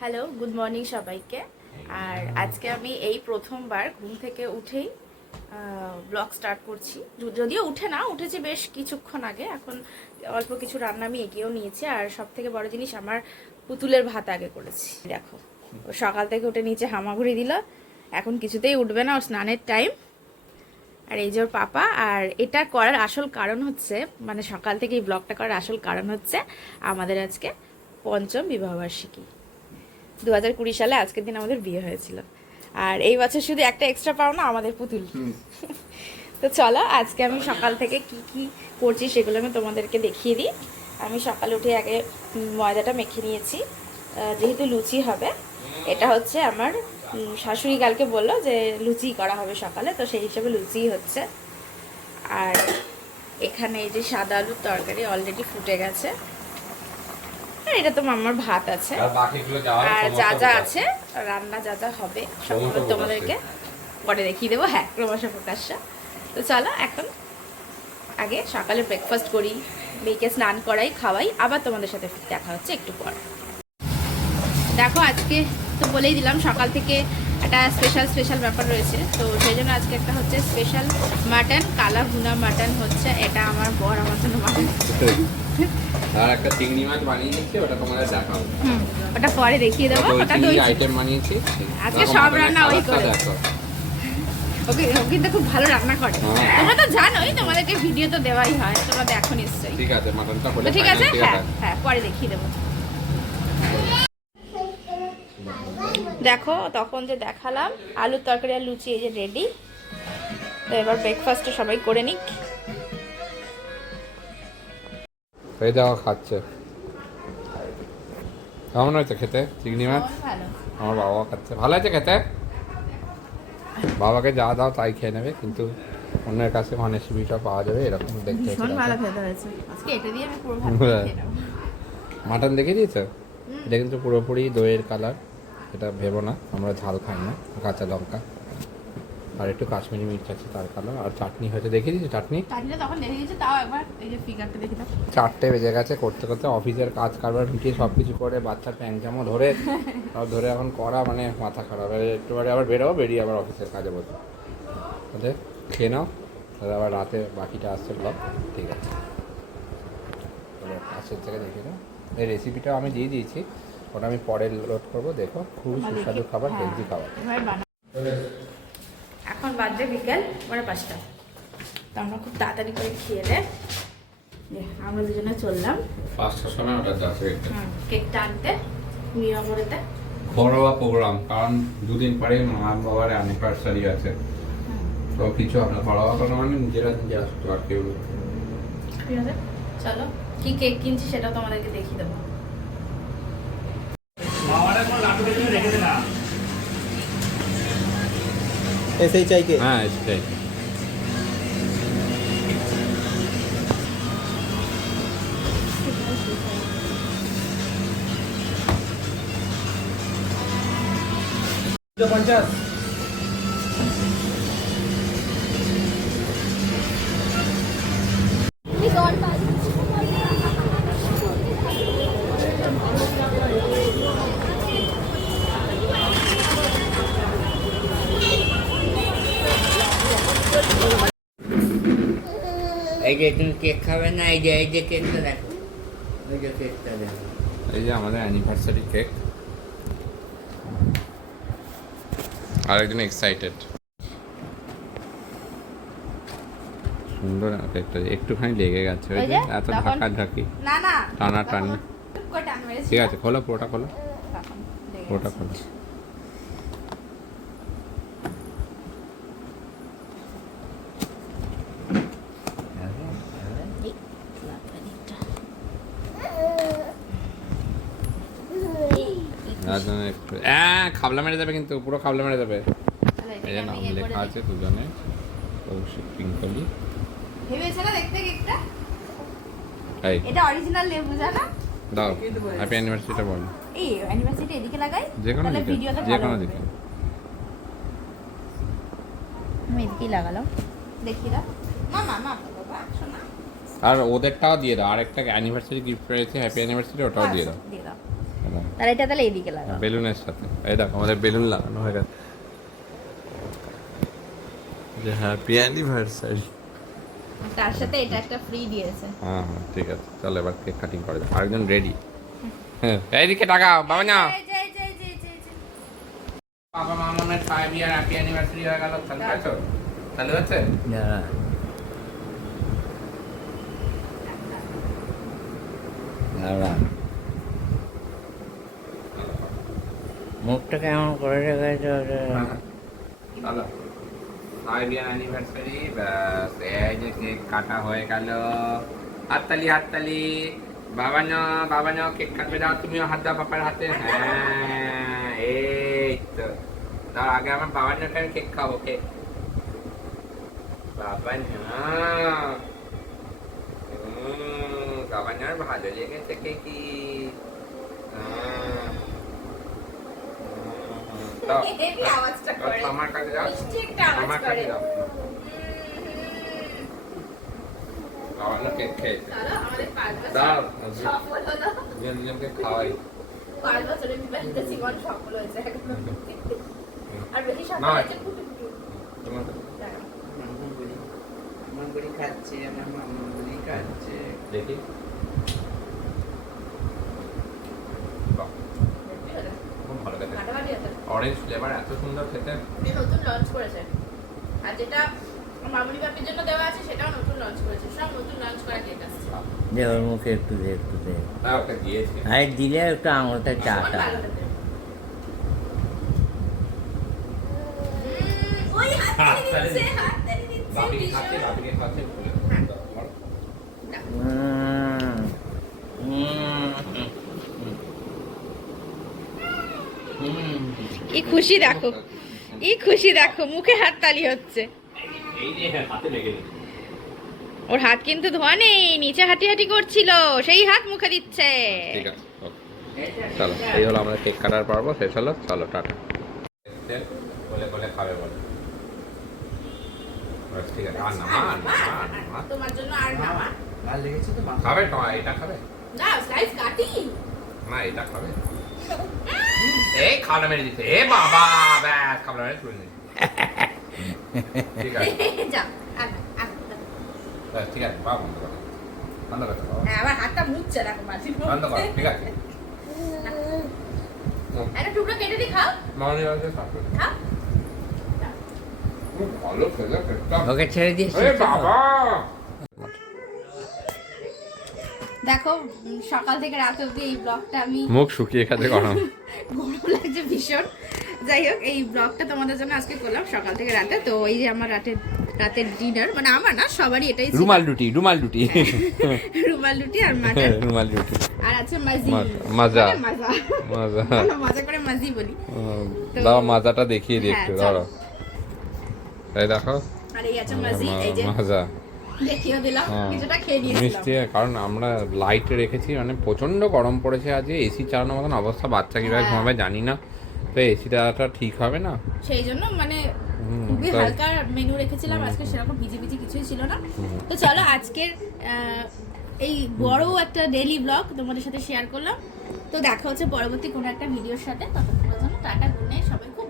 Hello, good morning সবাইকে। আর আজকে আমি এই প্রথমবার ঘুম থেকে উঠেই ব্লগ স্টার্ট করছি। যদিও উঠেছি বেশ কিছুক্ষণ আগে। এখন অল্প কিছু রান্না আমি এগিয়েও নিয়েছি। আর সব থেকে বড় জিনিস, আমার পুতুলের ভাত আগে করেছি। দেখো, সকাল থেকে উঠে নিচে হামাগুড়ি দিল, এখন কিছুতেই উঠবে না, ওর স্নানের টাইম। আর এই যে ওর পাপা। আর এটা করার আসল কারণ হচ্ছে, মানে সকাল থেকে এই ব্লগটা করার আসল কারণ হচ্ছে আমাদের আজকে পঞ্চম বিবাহবার্ষিকী। 2020 সালে আজকের দিন আমাদের বিয়ে হয়েছিল। আর এই বছর শুধু একটা এক্সট্রা পাওনা, আমাদের পুতুল। তো চলো, আজকে আমি সকাল থেকে কি কি করছি সেগুলো আমি তোমাদেরকে দেখিয়ে দিই। আমি সকালে উঠে আগে ময়দাটা মেখে নিয়েছি, যেহেতু লুচি হবে। এটা হচ্ছে আমার শাশুড়ি কালকে বললো যে লুচি করা হবে সকালে, তো সেই হিসেবে লুচিই হচ্ছে। আর এখানে এই যে সাদা আলুর তরকারি অলরেডি ফুটে গেছে। এটা তো মামার ভাত আছে, আর যা যা আছে রান্না, যা যা হবে সবগুলো তোমাদেরকে পরে দেখিয়ে দেবো। হ্যাঁ, ক্রমশ প্রকাশ্য। তো চলো, এখন আগে সকালে ব্রেকফাস্ট করি, মেয়েকে স্নান করাই, খাওয়াই, আবার তোমাদের সাথে দেখা হচ্ছে একটু পর। দেখো, আজকে তো বলেই দিলাম সকাল থেকে একটা স্পেশাল ব্যাপার রয়েছে। তো সেই জন্য আজকে একটা হচ্ছে স্পেশাল মাটন, কালা ভুনা মাটন হচ্ছে। এটা আমার বর আমার জন্য মাটন, আর একটা চিংড়ি মাছ বানিয়েছি, ওটা তোমাদের দেখাবো। ওটা পরে দেখিয়ে দেবো। ওটা তো আইটেম বানিয়েছি আজকে, সব রান্না ওই করে। ওকে, ও কিন্তু খুব ভালো রান্না করে। তোমরা তো জানোই, তোমাদেরকে ভিডিও তো দেওয়াই হয়, তোমরা দেখো নিশ্চয়ই। ঠিক আছে, মাটনটা হলে ঠিক আছে। হ্যাঁ হ্যাঁ, পরে দেখিয়ে দেবো। দেখো, তখন যে দেখালাম আলুর তরকারি আর লুচি, এই যে রেডি। তো এবার ব্রেকফাস্টটা সবাই করে নিক। এই দেখো খাচ্ছে, কেমন হয়েছে খেতে চিংড়ি মাছ? আমার বাবা খাচ্ছে, ভালো আছে খেতে। বাবাকে যা দাও তাই খেয়ে নেবে, কিন্তু অন্যের কাছে মানে রেসিপিটা পাওয়া যাবে এরকম দেখতে। ভালো খেতে হয়েছে আজকে, এটা দিয়ে আমি পুরো ভাত খেয়ে নেব। মাটন দেখে দিয়েছো? এটা কিন্তু পুরোপুরি দইয়ের কালার, এটা ভেবো না, আমরা ঝাল খাই না। কাঁচা লঙ্কা আর একটু কাশ্মীরি মির্চ আছে তার কালার। আর চাটনি হয়েছে, দেখিয়ে দিয়েছি চাটনি। তখন দেখে দিয়েছি, তাও একবার এই যে ফিগারটা দেখে দাও। 4টে বেজে গেছে, করতে করতে অফিসের কাজ কারবার মিটিয়ে সব কিছু করে, বাচ্চার প্যাংজামও ধরে সব ধরে এখন করা, মানে মাথা খারাপ। একটু পরে আবার বেরোবো, বেরিয়ে আবার অফিসের কাজে বসবো। ওকে, খেয়ে নাও, তাহলে আবার রাতে বাকিটা আসছে ব্লগ। ঠিক আছে, পাশের থেকে দেখে নাও। এই রেসিপিটাও আমি দিয়ে দিয়েছি, ওটা আমি পরে লোড করবো। দেখো, খুবই সুস্বাদু খাবার, হেলদি খাবার। এখন বাজে বিকেল 5:30। তো আমরা খুব তাড়াতাড়ি করে খেয়ে দে, আমরা দুজনে চললাম 5টার সময় ওটা যাচ্ছে কেকটা আনতে নিয়মরেতে। ঘরোয়া প্রোগ্রাম, কারণ দুদিন পরে মা বাবার অ্যানিভার্সারি আছে, তো কিছু আমরা ঘরোয়া করা মানে নিজেরা নিজে আসতো আর কেউ। ঠিক আছে, চলো কি কেক কিনছি সেটা তোমাদেরকে দেখিয়ে দেবো। ऐसे ही चाहिए। হ্যাঁ, এটাই। এই যে তুমি কেক খাবে না, এই যে কেকটা দেখো, ওই যে কেকটা দেখো। এই যে আমাদের অ্যানিভার্সারি কেক। আরেকজন এক্সাইটেড। সুন্দর কেকটা, একটুখানি লেগে গেছে, ওই যে এত ঢাকাঢাকি, না না, টানাটানি। ঠিক আছে, খোলো পুরোটা, খোলো পুরোটা, খোলো। একটু খাবলা মেরে যাবে, কিন্তু পুরো খাবলা মেরে যাবে। এই যে নাম লেখা আছে দুজনে, কৌশিক পিঙ্কলি। ভেবেছে না দেখতে কেকটা? এই এটা অরিজিনাল লেবু, জানা? দাও, হ্যাপি অ্যানিভার্সারিটা বল। এই অ্যানিভার্সারিটা এদিকে লাগাই, যে কোনো তাহলে দিকে, ভিডিওতে যে ভালো কোনো হবে। দিকে। আমি এদিকেই লাগালাম, দেখি দাও। মামা বাবা শোনা। আর ওদেরটাও দিয়ে দাও, আরেকটা অ্যানিভার্সারি গিফট রয়েছে, হ্যাপি অ্যানিভার্সারি, ওটাও দিয়ে দাও। দিয়ে দাও। তাহলে এটা তাহলে এইদিকে লাগাও। বেলুনের সাথে এই দেখো আমাদের বেলুন লাগানো হয়ে গেছে যে হ্যাপি অ্যানিভার্সারি। তার সাথে এটা একটা ফ্রি দিয়েছে। হ্যাঁ হ্যাঁ ঠিক আছে, চলো এবার কেক কাটিং করা যাক। আরেকজন রেডি। হ্যাঁ এইদিকে টাকাও বাবা না। বাবা মা মনে হয় 5 ইয়ার হ্যাপি অ্যানিভার্সারি হয়ে গেল। চালু আছো? চালু আছে? মুখটা কেমন করে রেখেছে চলো 5 ইয়ার অ্যানিভার্সারি, ব্যাস এই যে কেক কাটা হয়ে গেল। হাততালি হাততালি। বাবা না কেক কাটবে, দাও তুমিও হাত দাও বাবার হাতে। হ্যাঁ এই তো তার আগে আমার বাবার জন্য আমি কেক খাবো। কেক বাবা না ভালো লেগেছে কেকি। আমার কাছে যাও, আমার কাছে যাও। বাবা না কেক খেয়েছে, দাও দুজনকে খাওয়াই। তোমার মামগুড়ি খাচ্ছে, আমার মামগুড়ি খাচ্ছে। দেখি খুব ভালো খেতে, অরেঞ্জ ফ্লেভার এত সুন্দর খেতে। নতুন লঞ্চ করেছে, আর যেটা মামুনি বাপির জন্য দেওয়া আছে সেটাও নতুন লঞ্চ করেছে। সব নতুন লঞ্চ করা কেক আসছে। দে ওর মুখে একটু দে, একটু দে। হ্যাঁ ওকে দিয়েছি। আরে দিলে একটু আঙুলটা চাটা। ভালো খেতে। ওই হাততালি দিচ্ছে বাপিকে ভীষণ। খাচ্ছে, বাপিকে খাচ্ছে। কি খুশি দেখো, খুশি দেখো, মুখে হাততালি হচ্ছে। এই যে হাতে লেগে গেছে। ওর হাত কিন্তু ধোয়া নেই, নিচে হাঁটি হাঁটি করছিল, সেই হাত মুখে দিচ্ছে। ঠিক আছে ওকে। চলো এই হলো আমাদের কেক কাটার পর্ব শেষ হলো। চলো টাটা। বলে বলে খাবে বলে। বাস, ঠিক আছে আর না মা তোমার জন্য আর মামা লাল লেগেছে তো মা। খাবে তো এটা খাবে না, স্লাইস কাটি। না এটা খাবে। এই খাওয়া মেরে দিতে এ বাবা, ব্যাস খাওয়া মেরে তুলে নিই। ঠিক আছে যা ব্যাস, ঠিক আছে বাবা বন্ধ করো, বন্ধ করতে বাবা, আমার হাতটা মুছছে দেখো মাঝি। বন্ধ করো। ঠিক আছে একটা টুকরো কেটে দি, খাও মামনি বাজে সাথে খাও। খুব ভালো খেলে কেকটা। ওকে ছেড়ে দিয়েছি। এ বাবা দেখো সকাল থেকে রাত অবধি এই ব্লগটা আমি মুখ শুকিয়ে খাতে গরম। গরম লাগছে ভীষণ। যাই হোক, এই ব্লগটা তোমাদের জন্য আজকে করলাম সকাল থেকে রাতে। তো এই যে আমার রাতের ডিনার, মানে আমার না সবারই এটাই ছিল। রুমাল রুটি রুমাল রুটি আর মাটন রুমাল রুটি আর আছে মাজি। মাজা মাজা মাজা আমরা মজা করে মাজি বলি। দাও মাজাটা দেখিয়ে দিই একটু, হ্যাঁ, দাঁড়াও এই দেখো আর এই আছে মাজি, এই যে মাজা দেখিয়ে দিলাম, হ্যাঁ। কিছুটা খেয়ে নিয়েছিলাম। মিষ্টি, কারণ আমরা লাইটে রেখেছি, মানে প্রচন্ড গরম পড়েছে আজকে। এসি চালানোর মতন অবস্থা, বাচ্চা কিভাবে হ্যাঁ। ঘুমাবে জানি না, তো এসিটা ঠিক হবে না। সেই জন্য মানে খুবই তাই। হালকা মেনু রেখেছিলাম আজকে, সেরকম ভিজি কিছুই ছিল না। তো চলো আজকের এই বড় একটা ডেইলি ব্লগ তোমাদের সাথে শেয়ার করলাম। তো দেখা হচ্ছে পরবর্তী কোনো একটা ভিডিওর সাথে। ততক্ষণের জন্য টাটা, গুড নাইট, সবাই খুব